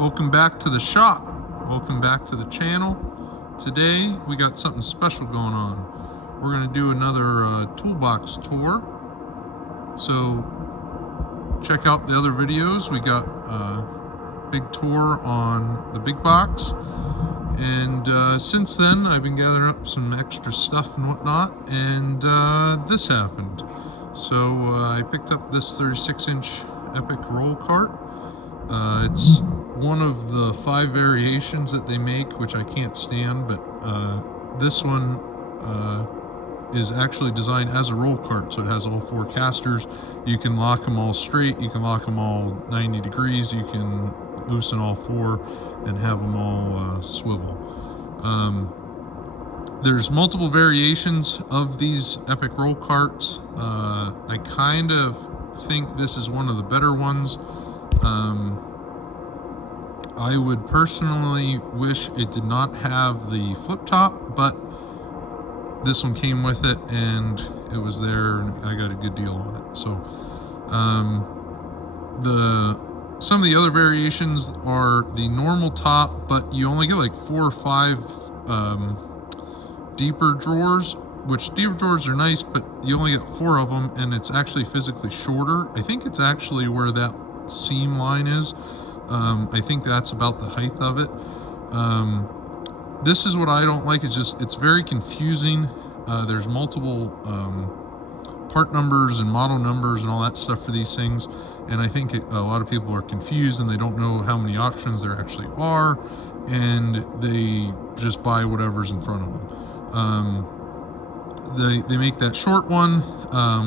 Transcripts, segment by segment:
Welcome back to the shop. Welcome back to the channel. Today we got something special going on. We're going to do another toolbox tour. So check out the other videos. We got a big tour on the big box. And since then I've been gathering up some extra stuff and whatnot. And this happened. So I picked up this 36-inch epiq roll cart. It's one of the 5 variations that they make, which I can't stand, but this one is actually designed as a roll cart, so it has all 4 casters. You can lock them all straight, you can lock them all 90 degrees, you can loosen all 4 and have them all swivel. There's multiple variations of these epiq roll carts. I kind of think this is one of the better ones. I would personally wish it did not have the flip top, but this one came with it and it was there and I got a good deal on it. So some of the other variations are the normal top, but you only get like 4 or 5 deeper drawers, which deeper drawers are nice, but you only get 4 of them and it's actually physically shorter. I think it's actually where that seam line is. I think that's about the height of it. This is what I don't like. It's very confusing. There's multiple part numbers and model numbers and all that stuff for these things, and I think a lot of people are confused and they don't know how many options there actually are, and they just buy whatever's in front of them. They make that short one,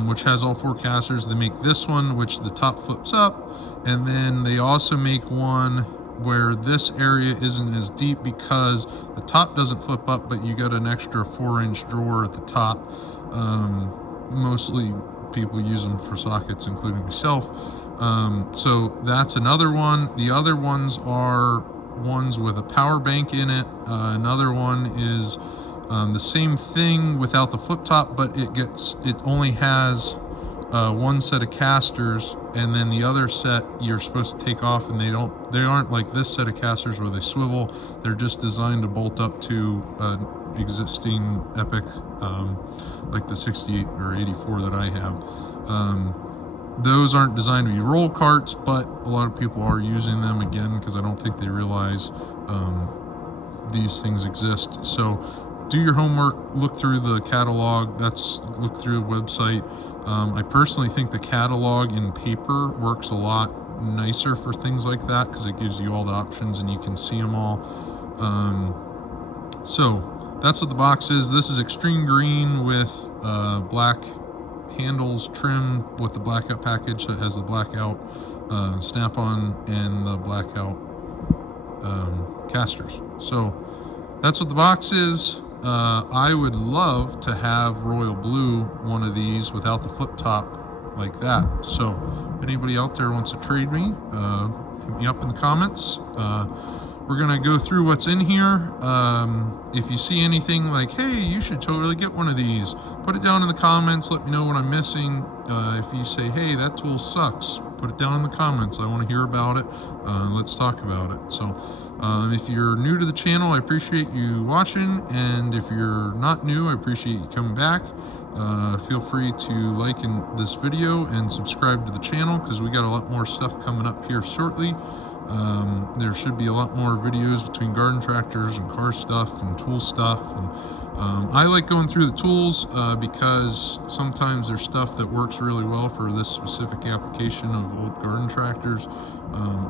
which has all 4 casters. They make this one, which the top flips up, and then they also make one where this area isn't as deep because the top doesn't flip up, but you got an extra 4-inch drawer at the top. Mostly people use them for sockets, including myself. So that's another one. The other ones are ones with a power bank in it. Another one is the same thing without the flip top, but it only has 1 set of casters, and then the other set you're supposed to take off, and they aren't like this set of casters where they swivel. They're just designed to bolt up to existing epiq, like the 68 or 84 that I have. Those aren't designed to be roll carts, but a lot of people are using them, again, because I don't think they realize these things exist. So do your homework, look through the catalog, look through the website. I personally think the catalog in paper works a lot nicer for things like that, because it gives you all the options and you can see them all. So that's what the box is. This is extreme green with black handles trim with the blackout package that has the blackout snap-on and the blackout casters. So that's what the box is. I would love to have royal blue one of these without the flip top like that. So if anybody out there wants to trade me, hit me up in the comments. We're gonna go through what's in here. If you see anything like, hey, you should totally get one of these, put it down in the comments. Let me know what I'm missing. If you say, hey, that tool sucks, put it down in the comments. I want to hear about it. Let's talk about it. So if you're new to the channel, I appreciate you watching, and if you're not new, I appreciate you coming back. Feel free to like this video and subscribe to the channel, because we got a lot more stuff coming up here shortly. There should be a lot more videos between garden tractors and car stuff and tool stuff, and I like going through the tools because sometimes there's stuff that works really well for this specific application of old garden tractors,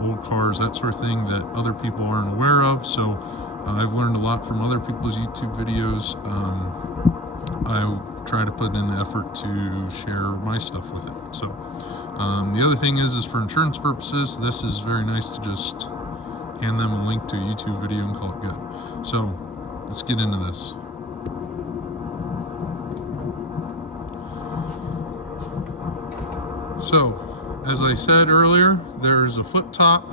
old cars, that sort of thing, that other people aren't aware of. So I've learned a lot from other people's YouTube videos. I try to put in the effort to share my stuff with it. So the other thing is for insurance purposes, this is very nice to just hand them a link to a YouTube video and call it good. So let's get into this. So as I said earlier, there's a flip top.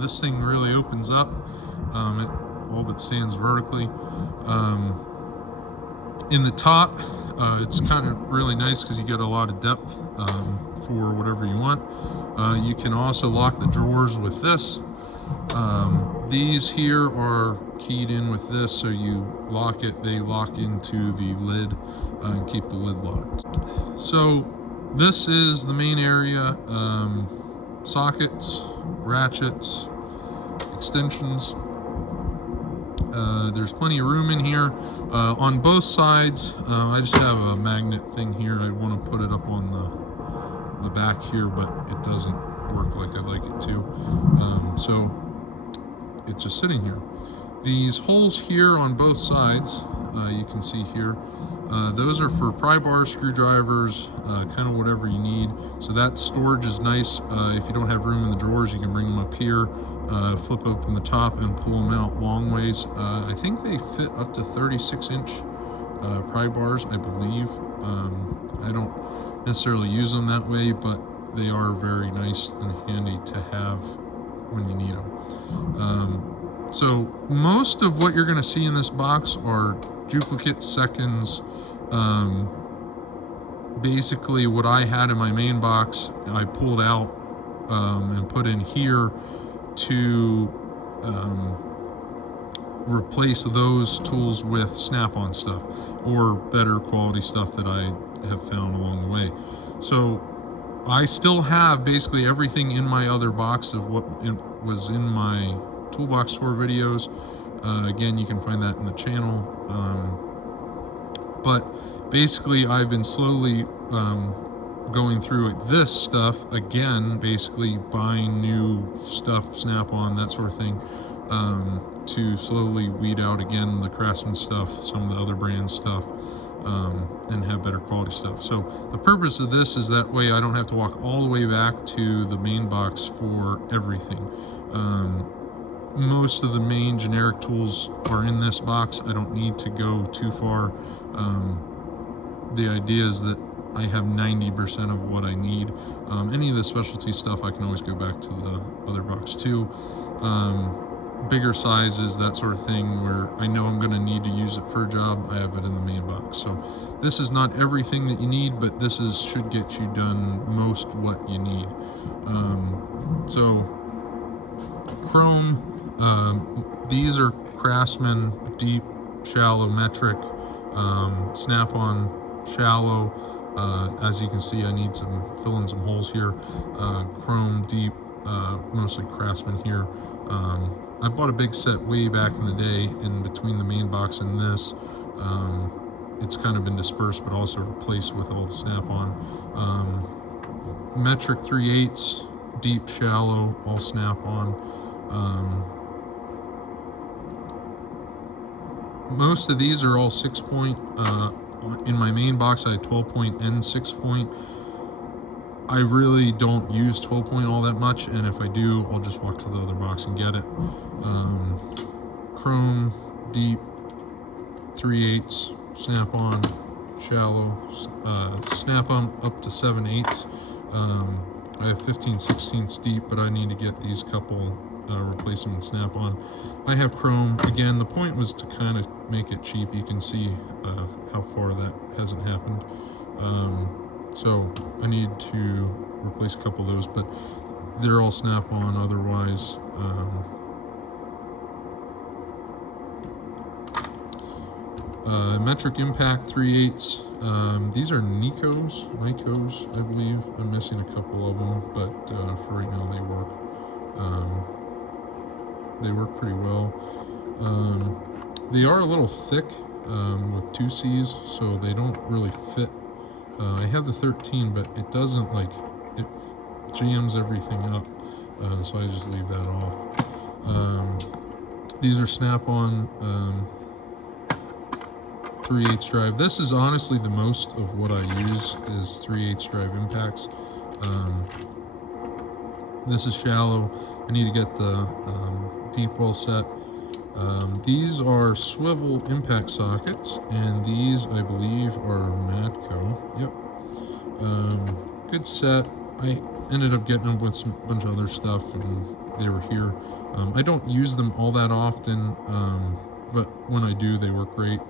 This thing really opens up. It all but stands vertically. In the top, it's kind of really nice because you get a lot of depth for whatever you want. You can also lock the drawers with this. These here are keyed in with this, so you lock it, they lock into the lid and keep the lid locked. So this is the main area. Sockets, ratchets, extensions. There's plenty of room in here. On both sides, I just have a magnet thing here. I want to put it up on the back here, but it doesn't work like I'd like it to. So it's just sitting here. These holes here on both sides, you can see here, those are for pry bars, screwdrivers, kind of whatever you need. So that storage is nice. If you don't have room in the drawers, you can bring them up here, flip open the top and pull them out long ways. I think they fit up to 36-inch pry bars, I believe. I don't necessarily use them that way, but they are very nice and handy to have when you need them. So most of what you're going to see in this box are duplicate seconds. Basically what I had in my main box, I pulled out and put in here to replace those tools with snap-on stuff or better quality stuff that I have found along the way. So I still have basically everything in my other box of what was in my toolbox store videos. Again, you can find that in the channel. But basically I've been slowly going through this stuff again, basically buying new stuff, snap-on, that sort of thing, to slowly weed out again the Craftsman stuff, some of the other brand stuff, and have better quality stuff. So the purpose of this is that way I don't have to walk all the way back to the main box for everything. Most of the main generic tools are in this box. I don't need to go too far. The idea is that I have 90% of what I need. Any of the specialty stuff I can always go back to the other box too. Bigger sizes, that sort of thing, where I know I'm going to need to use it for a job, I have it in the main box. So this is not everything that you need, but this should get you done most what you need. So chrome, these are Craftsman deep, shallow, metric, snap-on, shallow. As you can see, I need to fill in some holes here. Chrome deep, mostly Craftsman here. I bought a big set way back in the day, in between the main box and this. It's kind of been dispersed, but also replaced with all the snap-on. Metric 3/8, deep, shallow, all snap-on. Most of these are all 6-point. In my main box I had 12-point and 6-point. I really don't use 12-point all that much, and if I do, I'll just walk to the other box and get it. Chrome, deep, 3/8, snap-on, shallow, snap-on up to 7/8. I have 15/16 deep, but I need to get these couple, replace them with snap-on. I have chrome. Again, the point was to kind of make it cheap. You can see how far that hasn't happened. So I need to replace a couple of those, but they're all snap-on otherwise. Metric impact 3/8. These are Nikos, I believe. I'm missing a couple of them, but for right now they work. They work pretty well. They are a little thick with 2 C's, so they don't really fit. I have the 13, but it doesn't, like, it jams everything up, so I just leave that off. These are snap-on 3/8 drive. This is honestly the most of what I use is 3/8 drive impacts. This is shallow. I need to get the deep well set. These are swivel impact sockets, and these I believe are Matco. Yep. Good set. I ended up getting them with a bunch of other stuff, and they were here. I don't use them all that often, but when I do, they work great.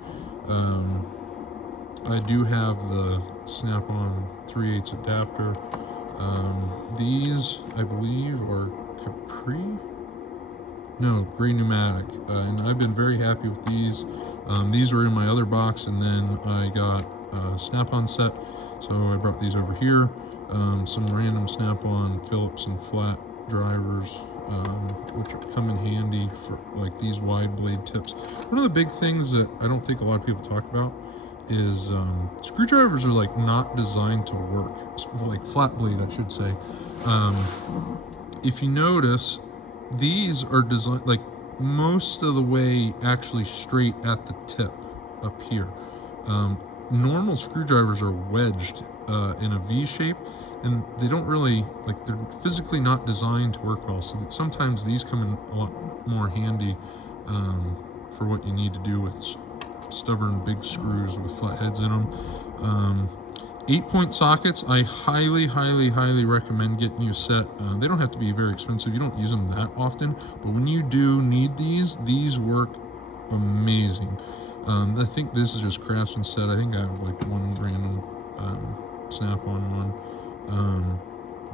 I do have the snap-on 3/8 adapter. These I believe are Capri. No, gray pneumatic, and I've been very happy with these. These were in my other box, and then I got a Snap-on set, so I brought these over here. Some random Snap-on Phillips and flat drivers, which come in handy for like these wide blade tips. One of the big things that I don't think a lot of people talk about is screwdrivers are like not designed to work, like flat blade I should say. If you notice, these are designed like most of the way actually straight at the tip up here. Normal screwdrivers are wedged in a V shape, and they don't really, like, they're physically not designed to work well, so that sometimes these come in a lot more handy for what you need to do with stubborn big screws with flat heads in them. 8-point sockets, I highly recommend getting you a set. They don't have to be very expensive. You don't use them that often, but when you do need these work amazing. I think this is just Craftsman set. I think I have like one random Snap-on one.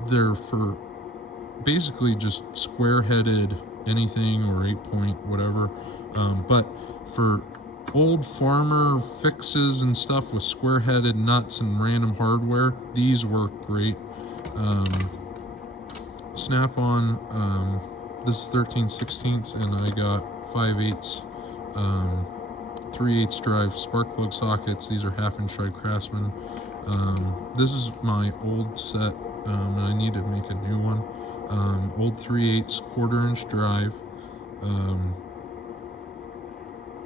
They're for basically just square-headed anything or 8-point whatever, but for old farmer fixes and stuff with square-headed nuts and random hardware, these work great. Snap-on, this is 13/16, and I got 5/8 3/8 drive spark plug sockets. These are 1/2-inch drive Craftsman. This is my old set, and I need to make a new one. Old 3/8 1/4-inch drive,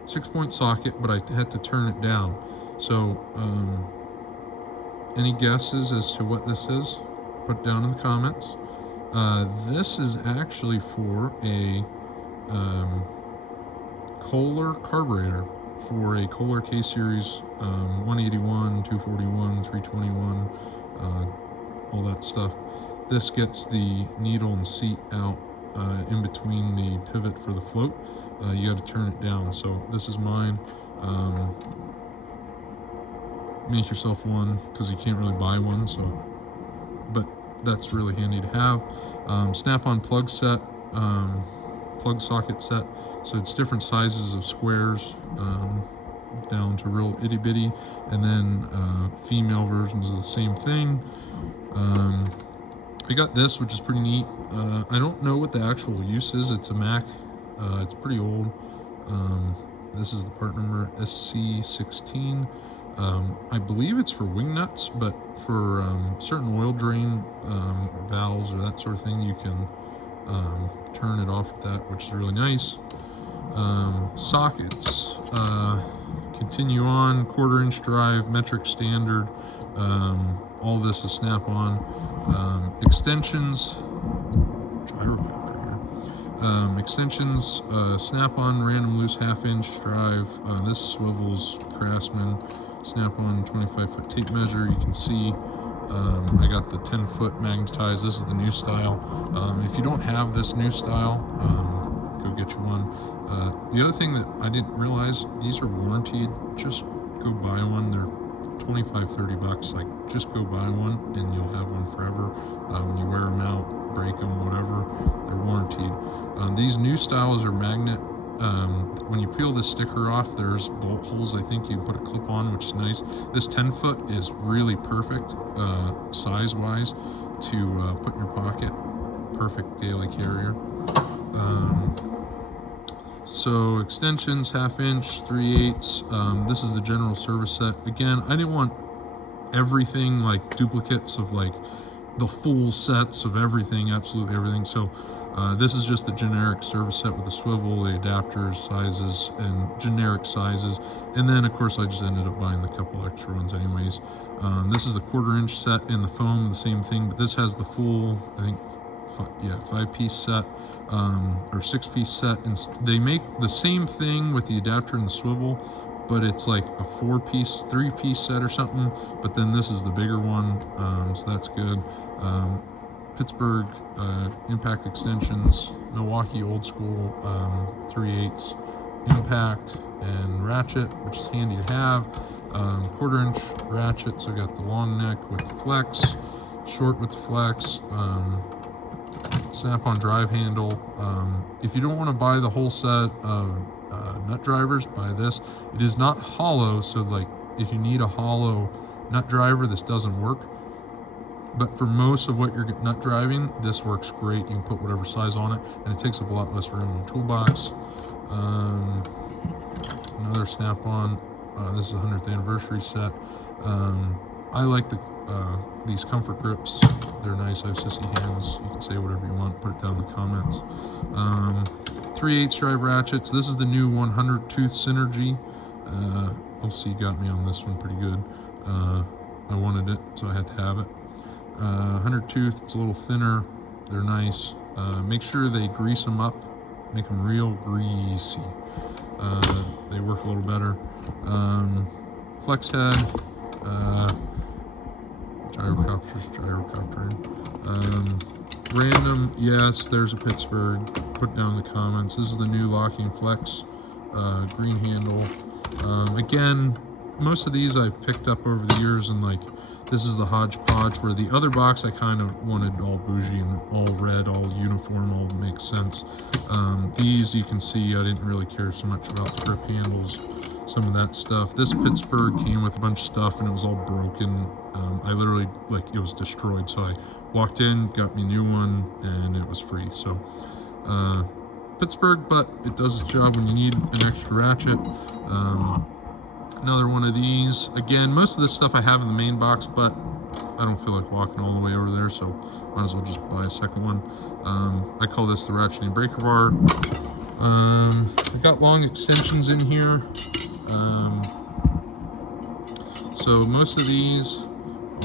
6-point socket, but I had to turn it down. So any guesses as to what this is? Put it down in the comments. This is actually for a Kohler carburetor, for a Kohler K-Series 181, 241, 321, all that stuff. This gets the needle and seat out in between the pivot for the float. You got to turn it down. So this is mine. Make yourself one, because you can't really buy one. So, but that's really handy to have. Snap-on plug set, plug socket set. So it's different sizes of squares, down to real itty bitty, and then female versions of the same thing. I got this, which is pretty neat. I don't know what the actual use is. It's a Mac. It's pretty old. This is the part number SC16. I believe it's for wing nuts, but for certain oil drain valves or that sort of thing, you can turn it off with that, which is really nice. Sockets, continue on, 1/4-inch drive, metric standard. All this is Snap-on. Extensions, gyrocopter here. Extensions, Snap-on random loose 1/2-inch drive. This swivels Craftsman. Snap-on 25-foot tape measure. You can see I got the 10-foot magnetized. This is the new style. If you don't have this new style, go get you one. The other thing that I didn't realize, these are warranted. Just go buy one. They're $25-30. Like, just go buy one and you'll have one forever. When you wear them out, break them, whatever, they're warranted. These new styles are magnet. When you peel this sticker off, there's bolt holes I think you can put a clip on, which is nice. This 10-foot is really perfect size wise to put in your pocket. Perfect daily carrier. So extensions, 1/2-inch, 3/8. This is the general service set. Again, I didn't want everything, like duplicates of like the full sets of everything, absolutely everything. So this is just the generic service set with the swivel, the adapters, sizes, and generic sizes. And then of course I just ended up buying a couple extra ones anyways. This is the 1/4-inch set in the foam, the same thing, but this has the full, I think, 5-piece set, or 6-piece set, and they make the same thing with the adapter and the swivel, but it's like a 4-piece, 3-piece set or something. But then this is the bigger one, so that's good. Pittsburgh impact extensions, Milwaukee old school 3/8 impact and ratchet, which is handy to have. 1/4-inch ratchet, so I got the long neck with the flex, short with the flex. Snap-on drive handle, if you don't want to buy the whole set of nut drivers, buy this. It is not hollow, so like if you need a hollow nut driver, this doesn't work. But for most of what you're nut driving, this works great. You can put whatever size on it, and it takes up a lot less room in the toolbox. Another snap-on. This is the 100th anniversary set. I like these comfort grips. They're nice. I have sissy hands. You can say whatever you want. Put it down in the comments. 3/8 drive ratchets. This is the new 100 tooth Synergy. OC got me on this one pretty good. I wanted it, so I had to have it. 100 tooth. It's a little thinner. They're nice. Make sure they grease them up. Make them real greasy. They work a little better. Flex head. Gyrocopter. Random, yes, there's a Pittsburgh. Put it down in the comments. This is the new locking flex, green handle. Again, most of these I've picked up over the years, and like this is the hodgepodge, where the other box I kind of wanted all bougie and all red, all uniform, all makes sense. These you can see I didn't really care so much about the grip handles, some of that stuff. This Pittsburgh came with a bunch of stuff and it was all broken. I literally, like, it was destroyed, so I walked in, got me a new one, and it was free. So Pittsburgh, but it does its job when you need an extra ratchet. Another one of these. Again, most of this stuff I have in the main box, but I don't feel like walking all the way over there, so might as well just buy a second one. I call this the ratcheting breaker bar. I got long extensions in here. So most of these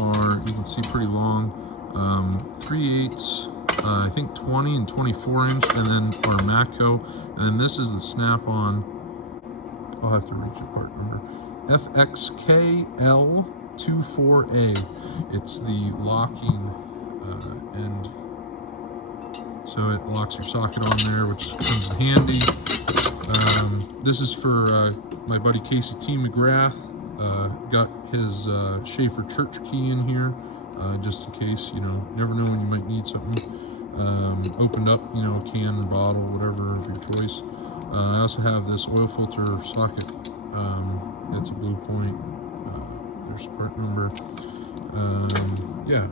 are, you can see, pretty long. 3/8, I think 20 and 24 inch, and then our Matco. And then this is the snap-on. I'll have to reach the part number. FXKL24A. It's the locking end. So it locks your socket on there, which comes in handy. This is for my buddy Casey T. McGrath. Got his Schaefer church key in here, just in case, you know, never know when you might need something. Opened up, you know, a can, bottle, whatever of your choice. I also have this oil filter socket. It's a Blue Point. There's part number. Yeah.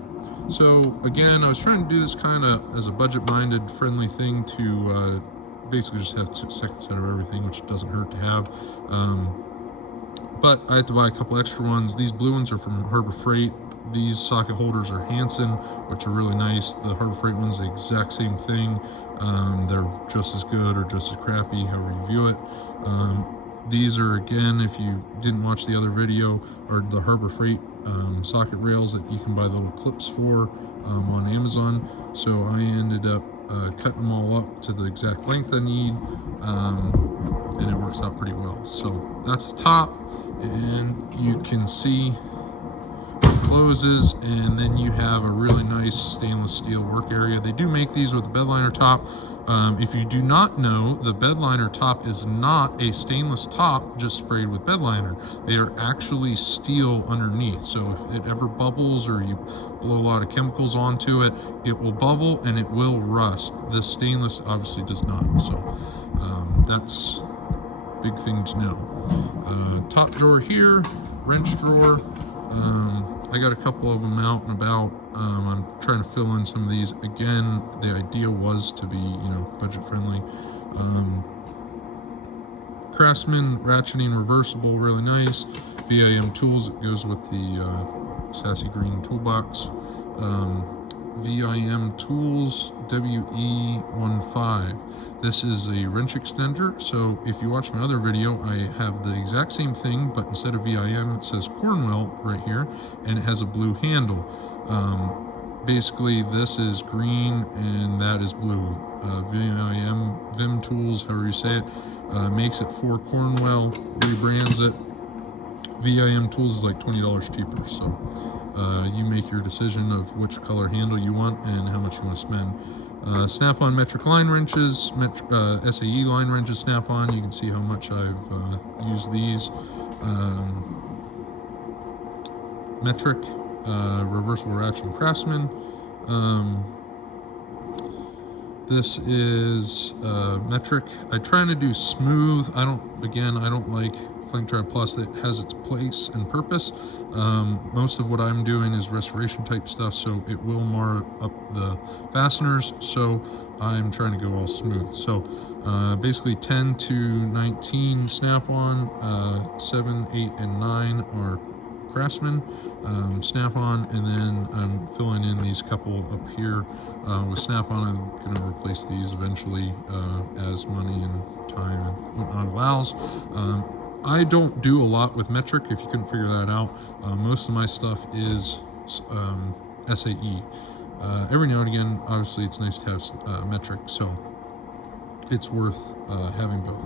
So again, I was trying to do this kind of as a budget-minded, friendly thing to basically just have a second set of everything, which doesn't hurt to have. But I had to buy a couple extra ones. These blue ones are from Harbor Freight. These socket holders are Hanson, which are really nice. The Harbor Freight one's the exact same thing. They're just as good or just as crappy, however you view it. These are, again, if you didn't watch the other video, are the Harbor Freight socket rails that you can buy the little clips for on Amazon. So I ended up cutting them all up to the exact length I need, and it works out pretty well. So that's the top, and you can see it closes, and then you have a really nice stainless steel work area. They do make these with a bed liner top. If you do not know, the bed liner top is not a stainless top just sprayed with bed liner. They are actually steel underneath, so if it ever bubbles or you blow a lot of chemicals onto it, it will bubble and it will rust. This stainless obviously does not, so that's a big thing to know. Top drawer here, wrench drawer. I got a couple of them out and about. I'm trying to fill in some of these. Again, the idea was to be, you know, budget friendly. Craftsman ratcheting reversible, really nice. VIM tools, it goes with the sassy green toolbox. VIM tools WE15. This is a wrench extender, so if you watch my other video, I have the exact same thing, but instead of VIM it says Cornwell right here, and it has a blue handle. Basically this is green and that is blue. VIM tools, however you say it, makes it for Cornwell, rebrands it. VIM tools is like $20 cheaper, so you make your decision of which color handle you want and how much you want to spend. Snap-on metric line wrenches, SAE line wrenches snap-on. You can see how much I've used these. Metric, reversible ratchet Craftsman. This is metric. I'm trying to do smooth. I don't like Flame Trap Plus. That has its place and purpose. Most of what I'm doing is restoration type stuff, so it will mar up the fasteners, so I'm trying to go all smooth. So basically 10 to 19 snap-on, 7, 8, and 9 are Craftsman snap-on, and then I'm filling in these couple up here with snap-on. I'm going to replace these eventually as money and time and whatnot allows. I don't do a lot with metric, if you couldn't figure that out. Most of my stuff is SAE. Every now and again, obviously, it's nice to have metric, so it's worth having both.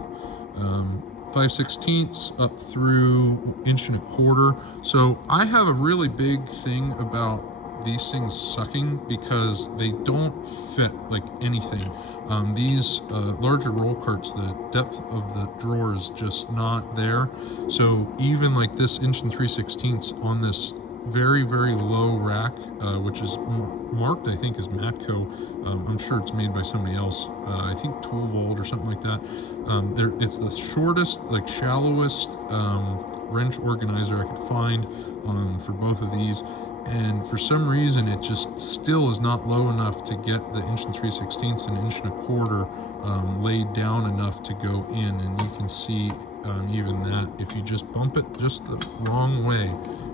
5/16 up through 1.25 inches. So I have a really big thing about these things sucking because they don't fit like anything. These larger roll carts, the depth of the drawer is just not there. So even like this 1 3/16 on this very, very low rack, which is marked, I think, as Matco. I'm sure it's made by somebody else. I think Tool Vault or something like that. It's the shortest, like shallowest wrench organizer I could find for both of these. And for some reason, it just still is not low enough to get the 1 3/16 and 1.25 inches laid down enough to go in. And you can see even that if you just bump it just the wrong way,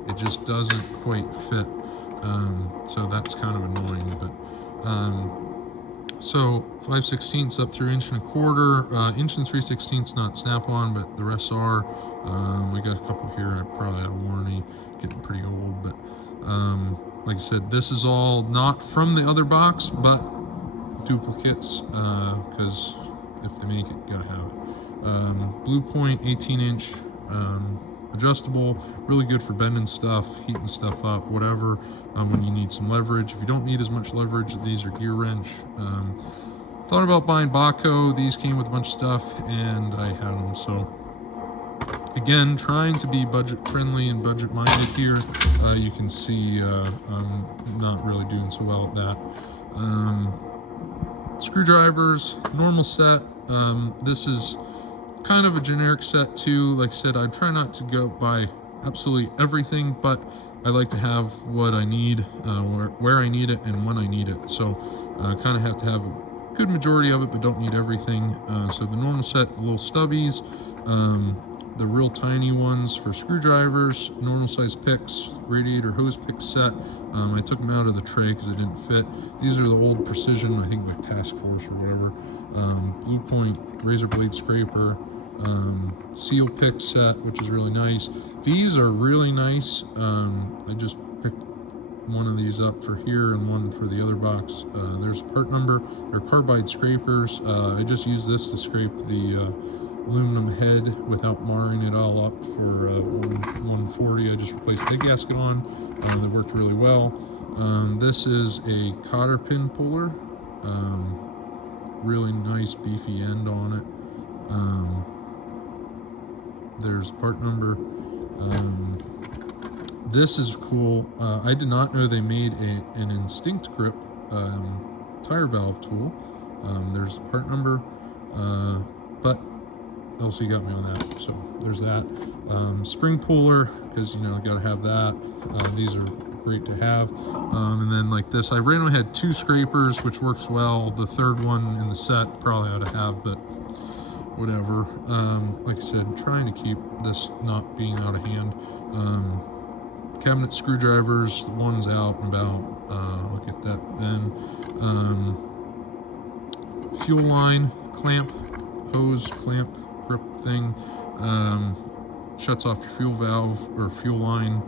it just doesn't quite fit. So that's kind of annoying. But so 5/16 up through 1.25 inches, 1 3/16 not snap-on, but the rest are. We got a couple here I probably out of warranty, getting pretty old, but like I said, this is all not from the other box, but duplicates, because if they make it, gotta have it. Blue Point 18-inch adjustable, really good for bending stuff, heating stuff up, whatever, when you need some leverage. If you don't need as much leverage, these are gear wrench. Thought about buying Baco. These came with a bunch of stuff, and I had them, so again, trying to be budget friendly and budget minded here. You can see I'm not really doing so well at that. Screwdrivers, normal set. This is kind of a generic set too. Like I said, I try not to go buy absolutely everything, but I like to have what I need, where I need it, and when I need it. So kind of have to have a good majority of it, but don't need everything. So the normal set, the little stubbies, the real tiny ones for screwdrivers, normal size picks, radiator hose pick set. I took them out of the tray because they didn't fit. These are the old Precision, I think, like Task Force or whatever. Blue Point razor blade scraper, seal pick set, which is really nice. These are really nice. I just picked one of these up for here and one for the other box. There's part number. They're carbide scrapers. I just use this to scrape the aluminum head without marring it all up for 140. I just replaced the head gasket on. That worked really well. This is a cotter pin puller. Really nice beefy end on it. There's part number. This is cool. I did not know they made an Instinct grip tire valve tool. There's part number, but LC got me on that, so there's that. Spring puller, because you know, gotta have that. These are great to have. And then like this, I randomly had 2 scrapers, which works well. The third one in the set probably ought to have, but whatever. Like I said, trying to keep this not being out of hand. Cabinet screwdrivers, the one's out and about. I'll get that then. Fuel line clamp, hose clamp grip thing. Shuts off your fuel valve or fuel line.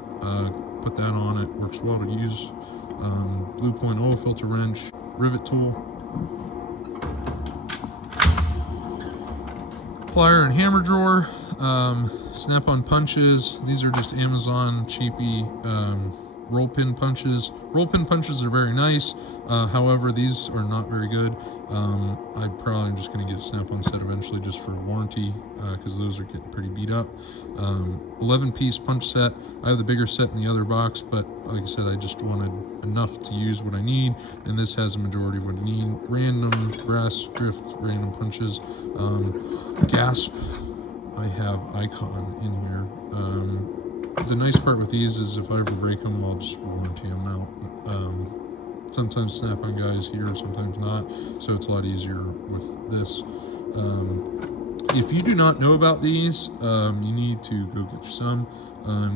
Put that on it. Works well to use. Blue Point oil filter wrench, rivet tool, plier and hammer drawer, snap-on punches. These are just Amazon cheapy roll pin punches. Roll pin punches are very nice. However, these are not very good. I'm probably just going to get a Snap-on set eventually just for warranty, because those are getting pretty beat up. 11-piece punch set. I have the bigger set in the other box, but like I said, I just wanted enough to use what I need, and this has a majority of what I need. Random grass drift, random punches. Gasp, I have Icon in here. The nice part with these is if I ever break them, I'll just warranty them out. Sometimes Snap-on guys here, sometimes not, so it's a lot easier with this. If you do not know about these, you need to go get some.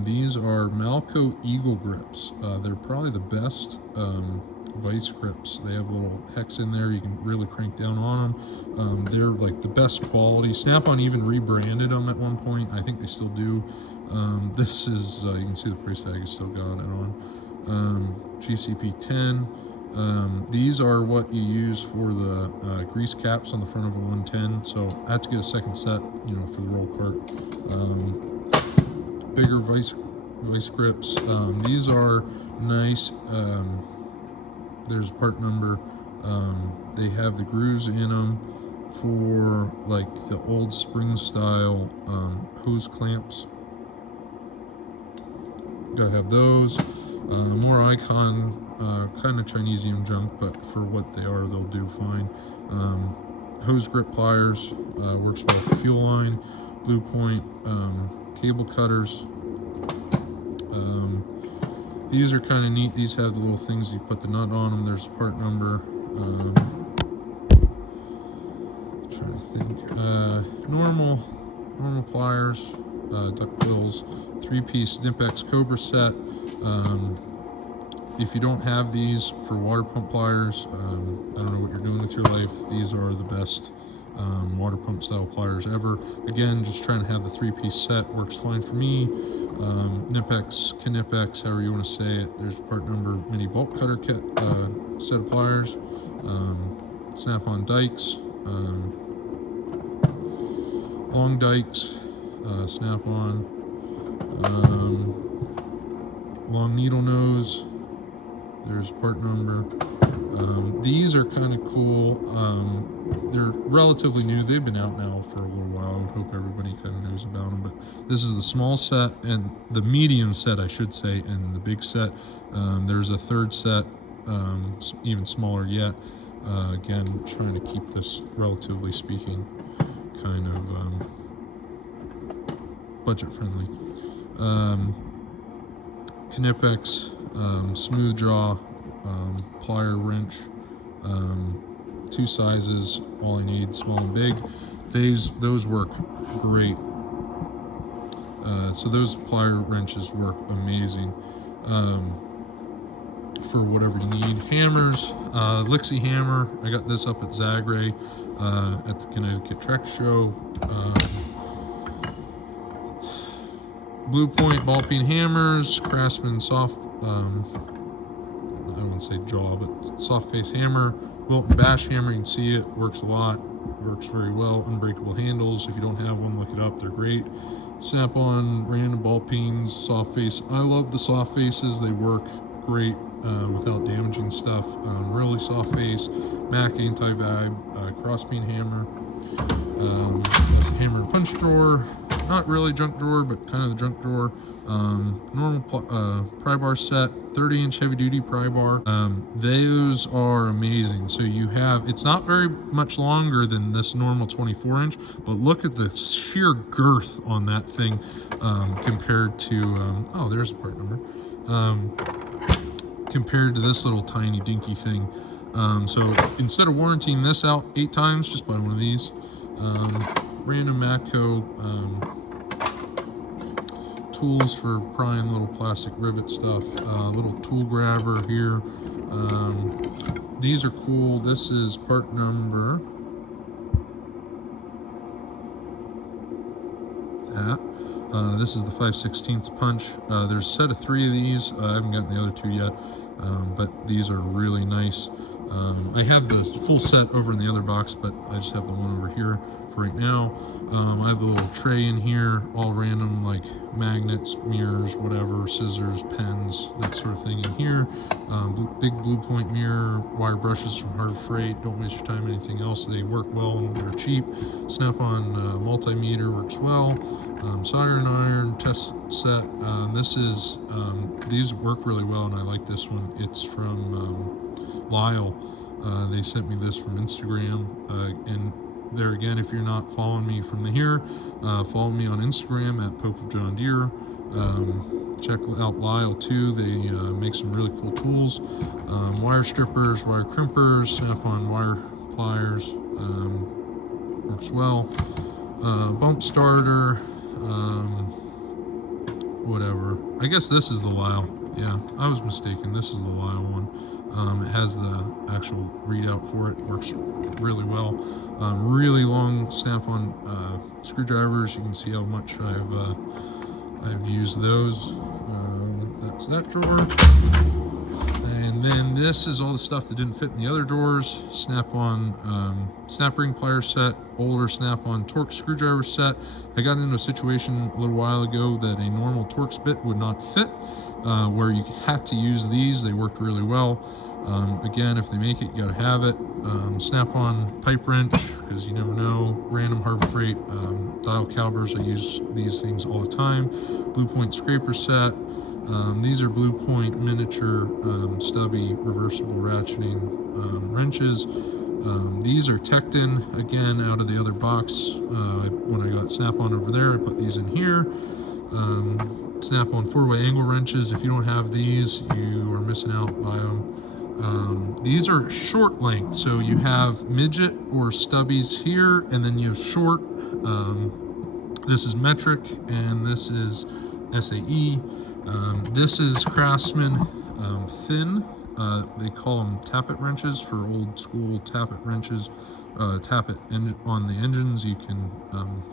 These are Malco Eagle grips. They're probably the best vice grips. They have a little hex in there. You can really crank down on them. They're like the best quality. Snap-on even rebranded them at one point. I think they still do. This is, you can see the price tag is still got it on. GCP 10. These are what you use for the grease caps on the front of a 110. So I had to get a second set, you know, for the roll cart. Bigger vice grips. These are nice. There's part number. They have the grooves in them for like the old spring style hose clamps. Gotta have those. More Icon, kind of Chinesium junk, but for what they are, they'll do fine. Hose grip pliers, works well with the fuel line. Blue Point, cable cutters. These are kind of neat. These have the little things you put the nut on them. There's part number. Trying to think. Normal pliers, duck bills, 3-piece Nipex Cobra set. If you don't have these for water pump pliers, I don't know what you're doing with your life. These are the best water pump style pliers ever. Again, just trying to have the 3-piece set works fine for me. Knipex, Knipex, however you want to say it. There's part number, mini bolt cutter kit, set of pliers. Snap-on dikes, long dikes, Snap-on, long needle nose. There's part number. These are kind of cool. They're relatively new. They've been out now for a little while. I would hope everybody kind of knows about them. But this is the small set and the medium set, I should say, and the big set. There's a third set, even smaller yet. Again, trying to keep this, relatively speaking, kind of budget friendly. Knipex, smooth draw, plier wrench, 2 sizes, all I need, small and big. Those work great. So those plier wrenches work amazing for whatever you need. Hammers, Lixie hammer. I got this up at Zagray at the Connecticut Tractor Show. Blue Point ball peen hammers, Craftsman soft, I don't want to say jaw, but soft face hammer, Wilton Bash hammer. You can see it works a lot, works very well. Unbreakable handles. If you don't have one, look it up. They're great. Snap-on random ball peens, soft face. I love the soft faces. They work great without damaging stuff. Really soft face. Mac anti-vibe, cross peen hammer. That's a hammer and punch drawer. Not really junk drawer, but kind of the junk drawer. Normal pry bar set, 30-inch heavy-duty pry bar. Those are amazing. So you have, it's not very much longer than this normal 24-inch, but look at the sheer girth on that thing compared to, oh, there's a part number. Compared to this little tiny dinky thing. So instead of warrantying this out 8 times, just buy one of these. Random Matco tools for prying little plastic rivet stuff. Little tool grabber here. These are cool. This is part number that. This is the 5/16 punch. There's a set of 3 of these. I haven't gotten the other 2 yet, but these are really nice. I have the full set over in the other box, but I just have the one over here for right now. I have the little tray in here, all random, like magnets, mirrors, whatever, scissors, pens, that sort of thing in here. Big blue point mirror, wire brushes from Harbor Freight. Don't waste your time anything else. They work well and they're cheap. Snap-on multimeter works well. Soldering iron test set. These work really well, and I like this one. It's from Lyle. They sent me this from Instagram, and there again, if you're not following me from here, follow me on Instagram at Pope of John Deere. Check out Lyle too. They make some really cool tools. Wire strippers, wire crimpers, snap-on wire pliers, works well. Bump starter, whatever. I guess this is the Lyle. Yeah, I was mistaken. This is the Lyle one. It has the actual readout for it. Works really well. Really long snap-on screwdrivers. You can see how much I've used those. That's that drawer. And then this is all the stuff that didn't fit in the other drawers. Snap-on snap ring plier set, older snap-on Torx screwdriver set. I got into a situation a little while ago that a normal Torx bit would not fit, where you had to use these. They worked really well. Again, if they make it, you gotta have it. Snap-on pipe wrench, because you never know. Random Harbor Freight dial calibers. I use these things all the time. Blue Point scraper set. These are Blue Point miniature stubby reversible ratcheting wrenches. These are Tecton, again, out of the other box. When I got Snap-on over there, I put these in here. Snap-on 4-way angle wrenches. If you don't have these, you are missing out. Buy them. These are short length, so you have midget or stubbies here, and then you have short. This is metric, and this is SAE. This is Craftsman thin. They call them tappet wrenches for old school tappet wrenches. Tappet on the engines, you can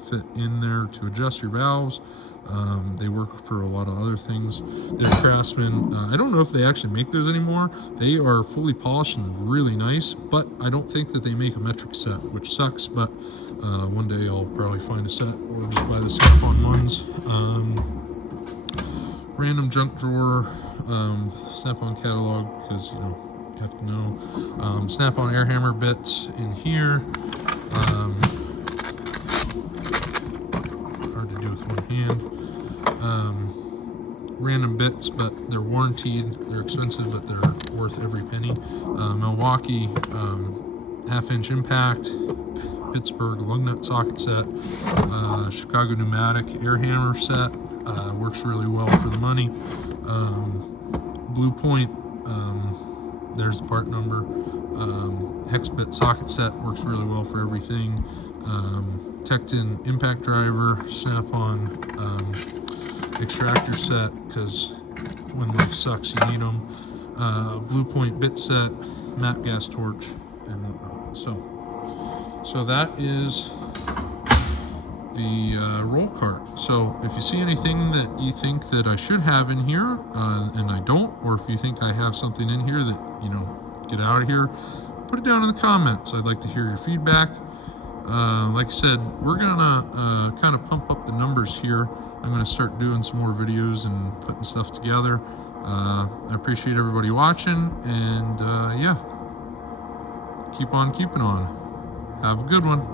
fit in there to adjust your valves. They work for a lot of other things. They're Craftsman. I don't know if they actually make those anymore. They are fully polished and really nice, but I don't think that they make a metric set, which sucks, but one day I'll probably find a set or just buy the Snap-on ones. Random junk drawer, Snap-on catalog, because you know you have to know. Snap-on air hammer bits in here. Hard to do with one hand. Random bits, but they're warranted. They're expensive, but they're worth every penny. Milwaukee 1/2-inch impact. Pittsburgh lug nut socket set. Chicago pneumatic air hammer set. Works really well for the money. Blue Point, there's the part number. Hex bit socket set works really well for everything. Tecton impact driver, Snap-on extractor set, because when life sucks you need them. Blue Point bit set, map gas torch, and whatnot. So that is the roll cart. So if you see anything that you think that I should have in here and I don't, or if you think I have something in here that, you know, get out of here, put it down in the comments. I'd like to hear your feedback. Like I said, we're gonna kind of pump up the numbers here. I'm gonna start doing some more videos and putting stuff together. I appreciate everybody watching, and yeah, keep on keeping on. Have a good one.